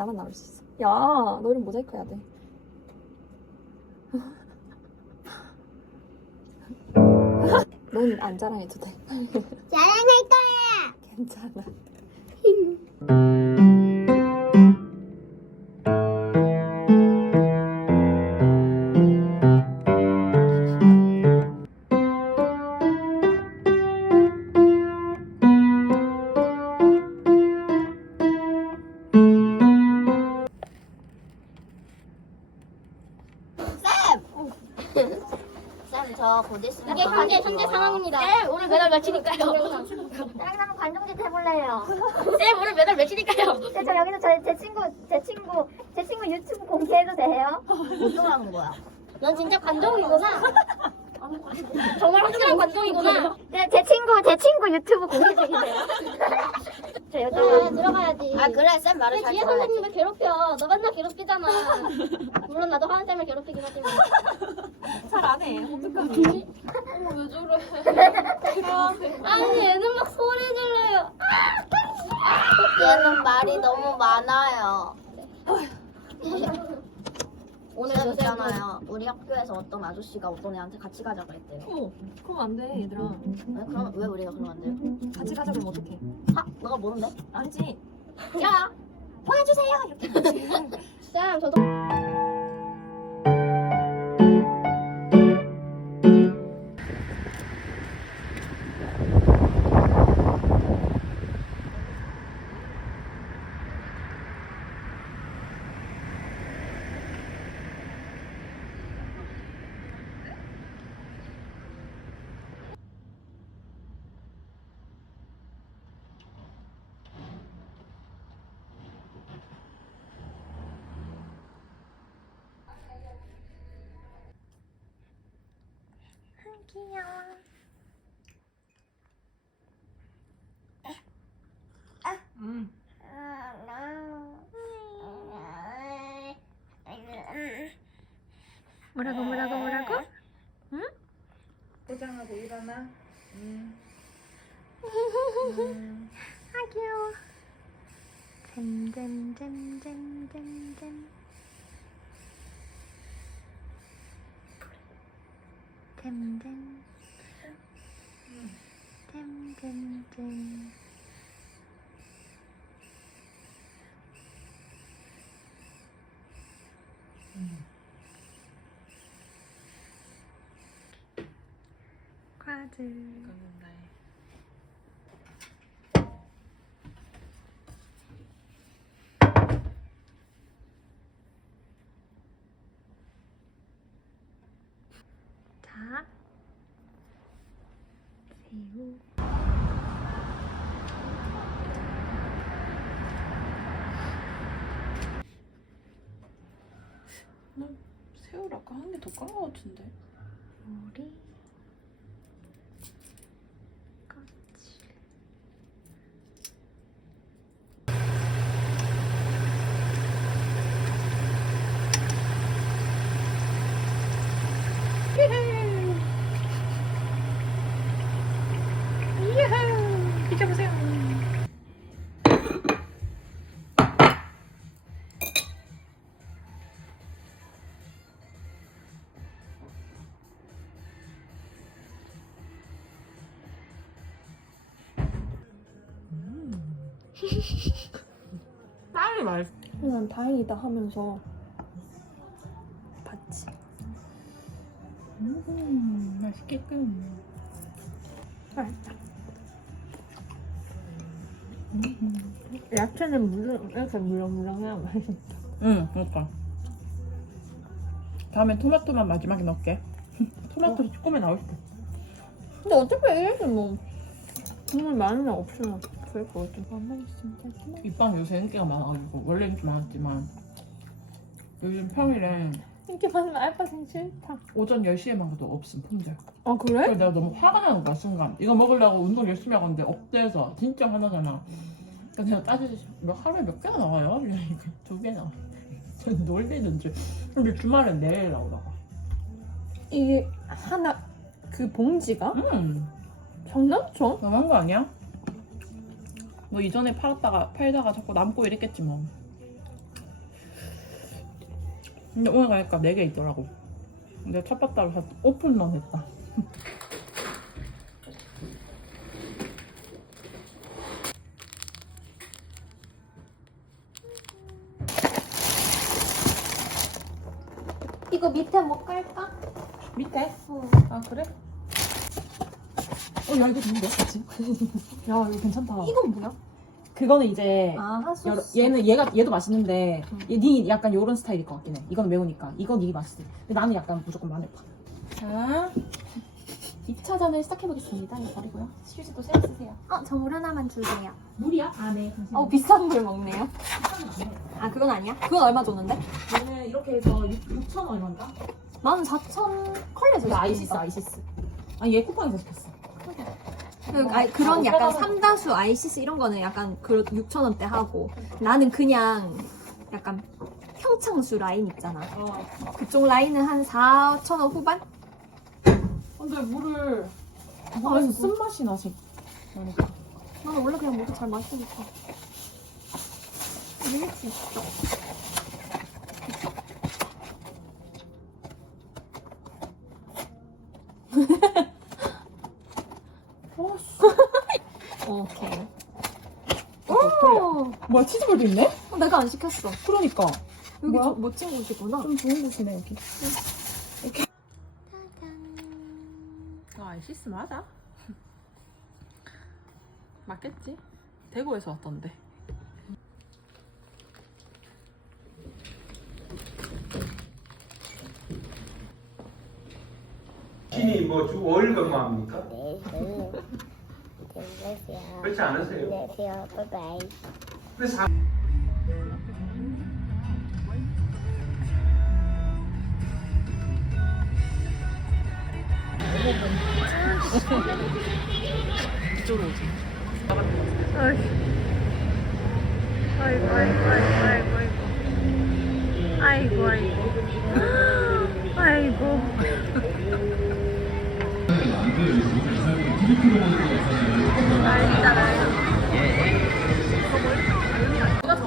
나만 나올 수 있어. 야, 너 이름 모자이크 해야 돼. 넌 안 자랑해도 돼. 자랑할 거야. 괜찮아. 곧 있으면 이게 현재 현재 상황입니다. 쌤 오늘 매달 며칠일까요? 나랑 한번 관종짓 해볼래요. 쌤 오늘 매달 며칠일까요? 네, 저 여기서 저, 제 친구, 제 친구, 제 친구 유튜브 공개해도 돼요? 어쩌라는 거야? 넌 진짜 관종이구나. 정말 확실한 관종이구나. 네, 제 친구, 제 친구 유튜브 공개 중이세요. 저 그래 들어가야지. 아 그래 쌤 말을 왜 잘 뒤에 들어야지. 선생님을 괴롭혀? 너 맨날 괴롭히잖아. 물론 나도 하은 쌤을 괴롭히긴 하지만. 잘 안 해. 어떡하지? 아니 얘는 막 소리 질러요. 얘는 말이 너무 많아요. 오늘 진짜 있잖아요. 우리 학교에서 어떤 아저씨가 어떤 애한테 같이 가자 그랬대요. 어머, 그럼 안 돼, 얘들아. 네, 그럼 왜 우리가 그러면 안 돼요? 같이 가자 그러면 어떡해? 하? 너가 모른데? 아니지. 야! 도와주세요! 이렇게 하지. 쌤 저도 음. 뭐라고 뭐라고 뭐라고? 포장하고 일어나. 음. 아 귀여워. 잼잼잼잼잼잼. 잼잼. 잼잼잼. 과즙. 자, 새우. 새우를 아까 한 개 더 깐 거 같은데. 요리. 난 다행이다 하면서 봤지. 음, 맛있겠군. 맛있다. 야채는 물렁 이렇게 물렁물렁해야 맛있어. 응, 그러니까. 다음엔 토마토만 마지막에 넣을게. 토마토를 조금에 나올 때. 근데 어차피 이렇게 뭐 정말 많은 양 없으면 그럴 것 같아. 가만히 있으면 되구나. 이빵 요새 인기가 많아가지고 원래 인기 많았지만 요즘 평일에 이렇게 많으면 알바생 싫다. 오전 10시에만 가도 없음 품절. 아 그래? 그래서 내가 너무 화가 나는 거야 순간. 이거 먹으려고 운동 열심히 하고 있는데 없대서 진짜 화나잖아. 내가 따지지 몇 하루에 몇 개나 나와요? 이러니까 두 개나. 저 놀리는 줄. 근데 주말엔 내일 나오다가. 이게 하나 그 봉지가 음, 장난쳐? 너무한 거 아니야? 뭐 이전에 팔았다가 팔다가 자꾸 남고 이랬겠지 뭐. 근데 오늘 가니까 4개 있더라고. 근데 첫 바다로 사 오픈런 했다. 이거 밑에 뭐 깔까? 밑에? 어. 아 그래? 어, 야 이거 좋은데? 그치? 야 이거 괜찮다. 이건 뭐야? 그거는 이제 아 핫소스. 여러, 얘는 얘가 얘도 맛있는데 음. 얘, 니 약간 요런 스타일일 것 같긴 해. 이건 매우니까 이건 이 맛있어. 근데 나는 약간 무조건 마늘파. 자, 2차전을 시작해 보겠습니다. 이거 버리고요. 휴지도 쎄 쓰세요. 어, 저물 하나만 주세요. 물이야? 아 네. 어, 비싼 물 먹네요. 아, 그건 아니야? 그건 얼마 줬는데? 얘는 이렇게 해서 6 천 얼마인가? 나는 4천 컬레에서 이거 아이시스 아이시스. 아얘 쿠팡에서 시켰어. 그, 아니, 그런 아, 약간 삼다수 아이시스 이런 거는 약간 그 6천 원대 하고 나는 그냥 약간 평창수 라인 있잖아. 어. 그쪽 라인은 한 4천 원 후반? 근데 물을 아, 물에서 쓴맛이 나지. 그러니까. 나는 원래 그냥 물이 잘 마시니까. 수있어. 어, 씨. 오케이. 오! 뭐야 치즈볼도 있네? 어, 내가 안 시켰어. 그러니까 여기 뭐야? 저 멋진 곳이구나. 좀 좋은 곳이네 여기. 아 아이시스 맞아? 맞겠지? 대구에서 왔던데. 신이 뭐주 5일 근무합니까? 네, 저는 안녕하세요. 그렇지 않으세요? 안녕하세요. 바이바이. 근데 사... 아이고 아이고 아이고 아이고 아이고 아이고 아이고 난리다 난리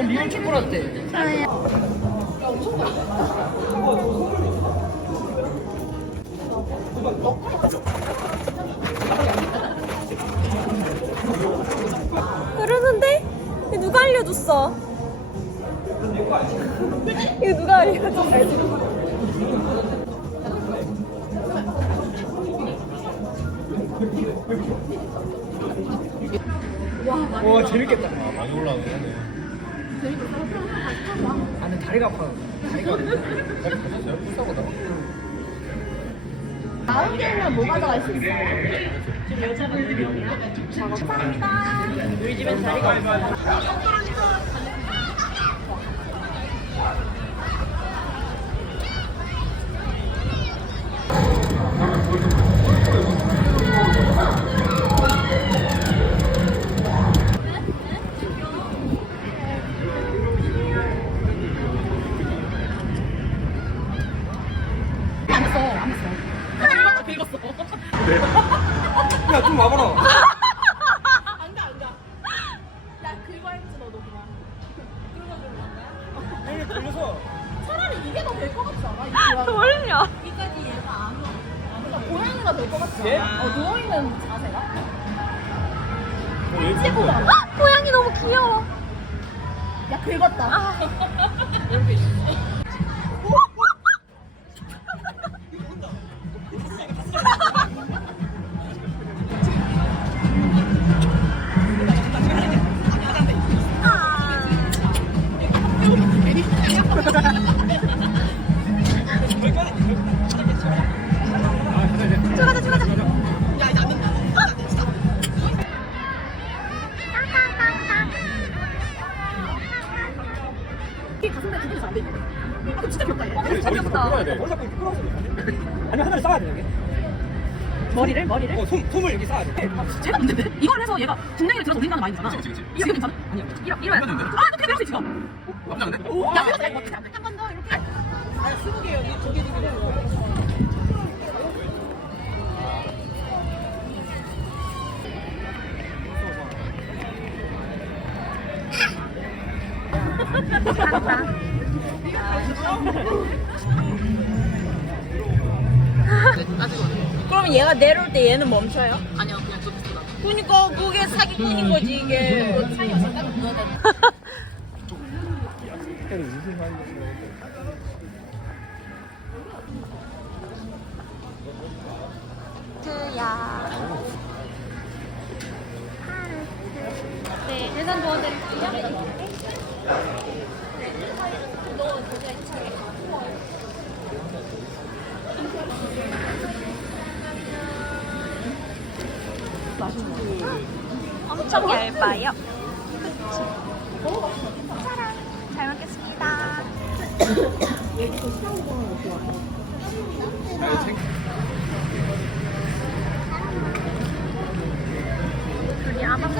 이건 리얼 초콜릿대. 이거 누가 알려줬어? 이거 누가 알려줬어? 와 재밌겠다. 아, 많이 올라오긴 하네. 나는 다리가 아파. 다리가 아홉 개면 뭐 가져갈 수 있어요? 야좀 와봐라. 야 그거 했지 너도 그냥. 걸려서. 차라리 이게 더 될 것 같지 않아? 이 고양이. 뭘냐? 여기까지 얘가 안 와. 그러니까 고양이가 될 것 같지 예? 않아? 어 누워있는 자세가? 어, 얘 그거. 고양이 너무 귀여워. 야 긁었다. 머리 머리를 머리를 어, 솜, 솜을 여기 쌓아야 돼. 제가 문제인데 이걸 해서 얘가 중량을 들어서 올린다는 마인드잖아. 그치 그치 그치. 이거 괜찮아? 아니야. 이러 이러야 돼. 아 어떻게 그럴 수 있지 지금? 깜짝인데? 야 이거 내가 어떻게 안 돼? 그러면 얘가 내려올 때 얘는 멈춰요? 아니야 그냥 좀 비슷하다. 그니까 그게 사기꾼인 거지 이게. 네, 계산 도와드릴게요. 엄청 얇아요. 짜란. 잘 먹겠습니다. 우리 아마추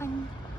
어 반짝반짝